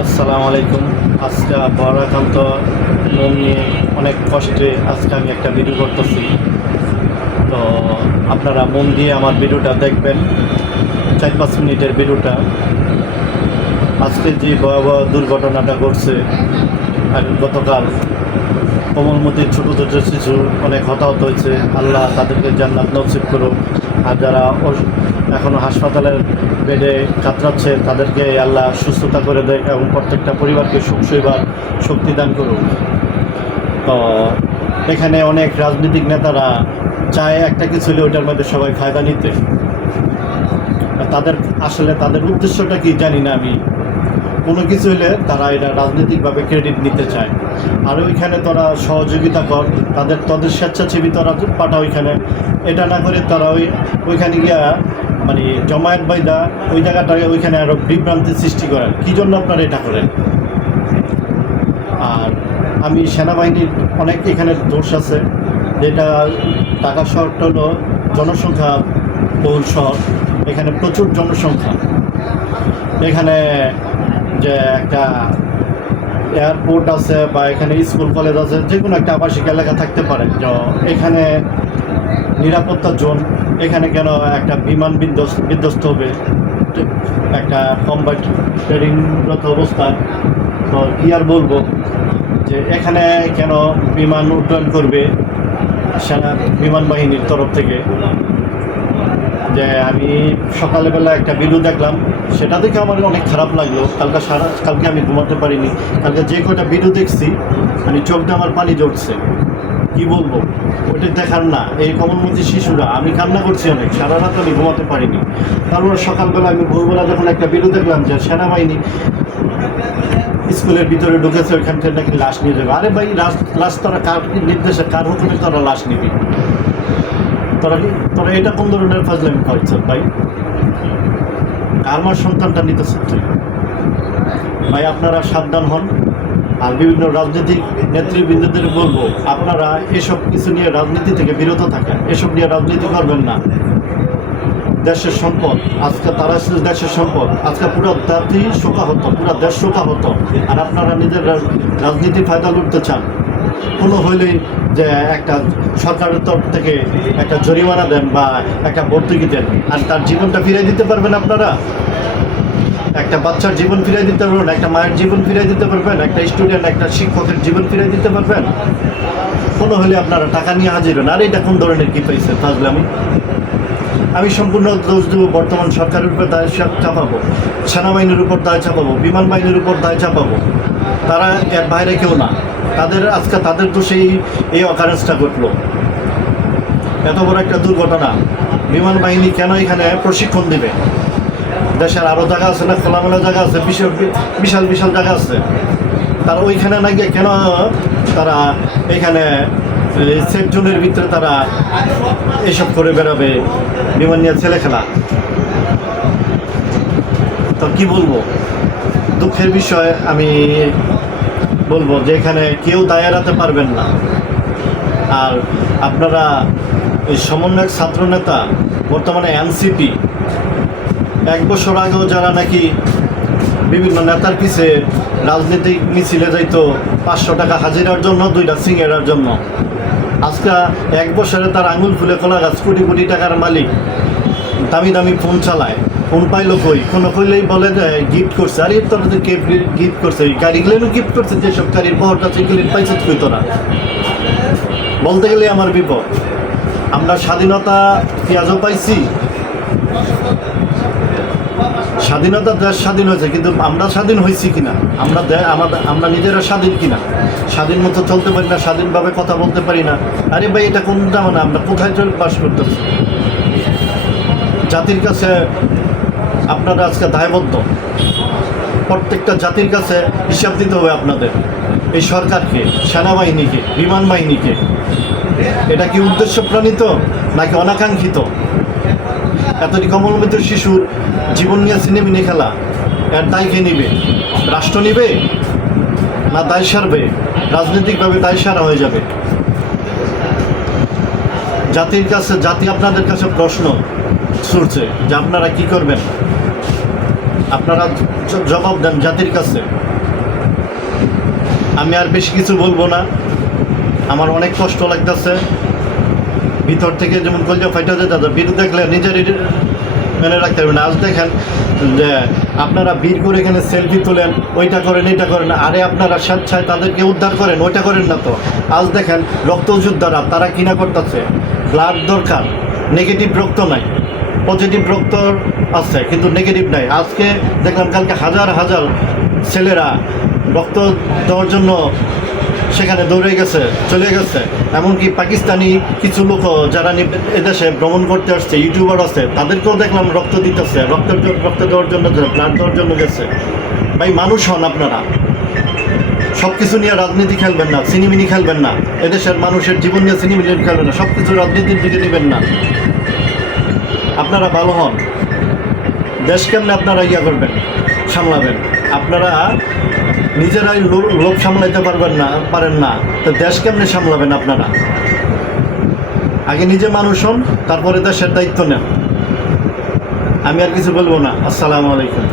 আসসালামু আলাইকুম। আজকে বরাকান্ত মন নিয়ে অনেক কষ্টে আজকে আমি একটা ভিডিও করতেছি। তো আপনারা মন দিয়ে আমার ভিডিওটা দেখবেন, চার পাঁচ মিনিটের ভিডিওটা আজকে যে ভয়াবহ দুর্ঘটনাটা ঘটছে গতকাল কোমলমতির ছোটো ছোটো শিশু, অনেক হতাহত হয়েছে। আল্লাহ তাদেরকে জান্নাত নসিব করুক। আর যারা অস- এখনও হাসপাতালের বেডে কাতরাচ্ছে, তাদেরকে আল্লাহ সুস্থতা করে দেয় এবং প্রত্যেকটা পরিবারকে সুখ শৈবার শক্তি দান করুক। তো এখানে অনেক রাজনৈতিক নেতারা চায় একটা কিছু হলে ওইটার মধ্যে সবাই ফায়দা নিতে। তাদের আসলে তাদের উদ্দেশ্যটা কি জানি না আমি। কোনো কিছু হলে তারা এটা রাজনৈতিকভাবে ক্রেডিট নিতে চায়। আর ওইখানে তারা সহযোগিতা কর, তাদের তাদের স্বেচ্ছাসেবী তোরা পাঠা ওইখানে। এটা না করে তারা ওই, ওইখানে গিয়া মানে জমায়েত বাইদা ওই জায়গাটাকে ওইখানে আরও বিভ্রান্তি সৃষ্টি করেন কী জন্য আপনারা এটা করেন? আর আমি সেনাবাহিনীর অনেক এখানে দোষ আছে। যেটা ঢাকা শহরটা হলো জনসংখ্যা বহুল শহর। এখানে প্রচুর জনসংখ্যা। এখানে যে একটা এয়ারপোর্ট আছে বা এখানে স্কুল কলেজ আছে যে কোনো একটা আবাসিক এলাকা থাকতে পারে। এখানে নিরাপত্তা জোন, এখানে কেন একটা বিমান বিধ্বস্ত বিধ্বস্ত হবে? একটা কম্বাইট ট্রেডিংরত অবস্থায় তো কি আর বলব? যে এখানে কেন বিমান উড্ডয়ন করবে সেনা বিমান বাহিনীর তরফ থেকে? যে আমি সকালবেলা একটা ভিডিও দেখলাম। সেটা দেখে আমার অনেক খারাপ লাগল। কালকে সারা কালকে আমি ঘুমাতে পারিনি। কালকে যে কটা ভিডিও দেখছি মানে চোখটা আমার পানি জড়ছে কি বলব? ওইটা দেখার না। এই কমলমতি শিশুরা, আমি কান্না করছি অনেক। সারা রাত আমি ঘুমাতে পারিনি। তারপর সকালবেলা আমি ভোরবেলা যখন একটা ভিডিও দেখলাম যে সেনাবাহিনী স্কুলের ভিতরে ঢুকেছে, ওইখান থেকে নাকি লাশ নিয়ে যাবে। আরে ভাই, লাশ লাশ তারা কার নির্দেশে কার হুকুমে তারা লাশ নিবি? তোরা তোরা এটা কোন ধরনের ফাজলামি করছ ভাই? আমার সন্তানটা নিতেছে তুই ভাই, আপনারা সাবধান হন। আর বিভিন্ন রাজনৈতিক নেতৃবৃন্দদের বলব, আপনারা এসব কিছু নিয়ে রাজনীতি থেকে বিরত থাকেন। এসব নিয়ে রাজনীতি করবেন না। দেশের সম্পদ, আজকে তারা ছিল দেশের সম্পদ। আজকে পুরো জাতি শোকাহত, পুরো দেশ শোকা শোকাহত। আর আপনারা নিজের রাজ- রাজনীতি ফায়দা লুটতে চান। কোনো হইলেই যে একটা সরকারের তরফ থেকে একটা জরিমানা দেন বা একটা ভর্তুকি দেন। আর তার জীবনটা ফিরিয়ে দিতে পারবেন আপনারা? একটা বাচ্চার জীবন ফিরিয়ে দিতে পারবেন, একটা মায়ের জীবন ফিরিয়ে দিতে পারবেন, একটা স্টুডেন্ট একটা শিক্ষকের জীবন ফিরিয়ে দিতে পারবেন। কোনো হলে আপনারা টাকা নিয়ে হাজির হন। আর এটা কোন ধরনের কি পাইছে তাহলে আমি আমি সম্পূর্ণ দোষ দেবো, বর্তমান সরকারের উপর দায় চাপাবো। সেনাবাহিনীর উপর দায় চাপাবো, বিমান বাহিনীর উপর দায় চাপাবো। তারা এর বাইরে কেউ না। তাদের, আজকে তাদের তো সেই এই অকারেন্সটা ঘটলো। এত বড় একটা দুর্ঘটনা। বিমান বাহিনী কেন এখানে প্রশিক্ষণ দিবে? দেশের আরও জায়গা আছে না? খোলামেলা জায়গা আছে? বিশাল বিশাল বিশাল জায়গা আছে। তারা ওইখানে না গিয়ে কেন তারা এখানে সেফ জোনের ভিতরে তারা এসব করে বেরোবে বিমান নিয়ে ছেলে খেলা। তো কি বলব? দুঃখের বিষয়, আমি বলব যে এখানে কেউ দায় পারবেন না। আর আপনারা এই সমন্বয়ক ছাত্রনেতা, বর্তমানে এনসিপি, এক বছর আগেও যারা নাকি বিভিন্ন নেতার পিছে রাজনৈতিক মিছিলে যাইতো, পাঁচশো টাকা হাজিরার জন্য, দুইটা সিঙ্গেরার জন্য। আজকে এক বছরে তার আঙুল ফুলে খোলা গাছ, কোটি কোটি টাকার মালিক। দামি দামি ফোন চালায়। ফোন পাইলো কই? কোনো কইলেই বলে গিফট করছে। আরে, তোরা তো কে গিফট করছে? গাড়িগুলো গিফট করছে, যেসব গাড়ির বহরটা সেগুলি পাইছে কই তোরা বলতে গেলে আমার বিপদ। আমরা স্বাধীনতা পেঁয়াজও পাইছি। স্বাধীনতা দেশ স্বাধীন হয়েছে, কিন্তু আমরা স্বাধীন হয়েছি কিনা? আমরা আমাদের আমরা নিজেরা স্বাধীন কিনা? স্বাধীন মতো চলতে পারি না, স্বাধীনভাবে কথা বলতে পারি না। আরে ভাই, এটা কোনটা মানে আমরা কোথায় বাস করতেছি? জাতির কাছে আপনারা আজকে দায়বদ্ধ। প্রত্যেকটা জাতির কাছে হিসাব দিতে হবে আপনাদের। এই সরকারকে, সেনাবাহিনীকে, বিমান বাহিনীকে। এটা কি উদ্দেশ্য প্রণীত নাকি অনাকাঙ্ক্ষিত? এতটি কমলমিত শিশুর জীবন নিয়ে সিনেমিনে খেলা, এর দায় কে নিবে? রাষ্ট্র নিবে না দায় সারবে? রাজনৈতিকভাবে দায় সারা হয়ে যাবে। জাতির কাছে, জাতি আপনাদের কাছে প্রশ্ন ছুটছে যে আপনারা কি করবেন? আপনারা জবাব দেন জাতির কাছে। আমি আর বেশি কিছু বলব না। আমার অনেক কষ্ট লাগতেছে। ভিতর থেকে যেমন কলজা ফাইটা যেতে বীর দেখলে নিজের মেনে রাখতে হবে না। আজ দেখেন যে আপনারা বীর করে এখানে সেলফি তোলেন, ওইটা করেন এটা করেন। আরে আপনারা স্বেচ্ছায় তাদেরকে উদ্ধার করেন, ওইটা করেন না তো। আজ দেখেন রক্ত যোদ্ধারা তারা কিনা করতেছে। ব্লাড দরকার, নেগেটিভ রক্ত নাই। পজিটিভ রক্ত আছে, কিন্তু নেগেটিভ নাই। আজকে দেখলাম কালকে হাজার হাজার ছেলেরা রক্ত দেওয়ার জন্য সেখানে দৌড়ে গেছে, চলে গেছে। এমনকি পাকিস্তানি কিছু লোক যারা এদেশে ভ্রমণ করতে আসছে, ইউটিউবার আছে, তাদেরকেও দেখলাম রক্ত দিতেছে রক্ত রক্ত দেওয়ার জন্য ব্লাড দেওয়ার জন্য গেছে। ভাই, মানুষ হন আপনারা। সব কিছু নিয়ে রাজনীতি খেলবেন না, সিনেমিনি খেলবেন না। এদেশের মানুষের জীবন নিয়ে সিনেমিনি খেলবেন না সব কিছু রাজনীতির দিকে নেবেন না। আপনারা ভালো হন। দেশ কেমনে আপনারা ইয়া করবেন, সামলাবেন? আপনারা নিজেরাই লোভ সামলাইতে পারবেন না, পারেন না। তো দেশ কেমনে সামলাবেন আপনারা? আগে নিজে মানুষ হন, তারপরে দেশের দায়িত্ব নেন। আমি আর কিছু বলব না। আসসালামু আলাইকুম।